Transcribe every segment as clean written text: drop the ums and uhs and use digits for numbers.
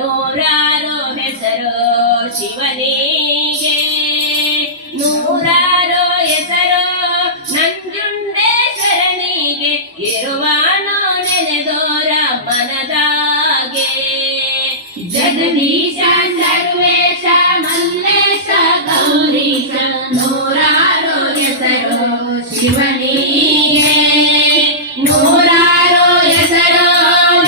ನೂರಾರು ಹೆಸರು ಶಿವನಿಗೆ, ನೂರಾರು ಹೆಸರು ನಂಜುಂಡೇಶ್ವರನಿಗೆ, ಇರುವಾನೋ ನೆನೆದೋರ ಮನದಾಗೆ. ಜಗದೀಶ ಸರ್ವೇಶ ಮಲ್ಲೇಶ ಗೌರೀಶ, ನೂರಾರು ಹೆಸರು ಶಿವನಿಗೆ, ನೂರಾರು ಹೆಸರು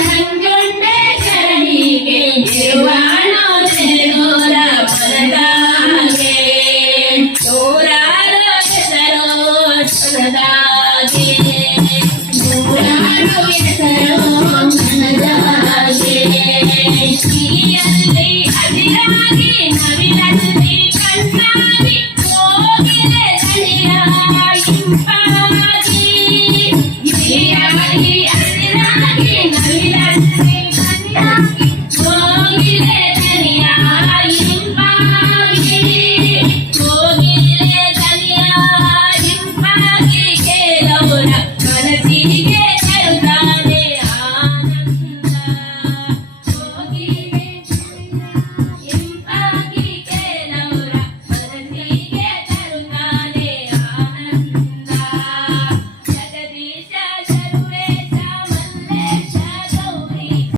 ನಂಜುಂಡೇಶ್ವರನಿಗೆ, ಇರುವಾನೋ ನೆನೆದೋರ ಮನದಾಗೆ. ನೂರಾರು ಹೆಸರು ಮನದಾಗೆ, ನೂರಾರು ಹೆಸರು ಮನದಾಗೆ. ಶ್ರೀಯಲ್ಲಿ ಹಸಿರಾಗಿ ನವಿಲಲ್ಲಿ ಕಣ್ಣಾಗಿ ಹೋಗಿದೆ ದಣಿಯಾಗಿ ಇಂಪಾಗಿ, ಶ್ರೀಯಲ್ಲಿ ಹಸಿರಾಗಿ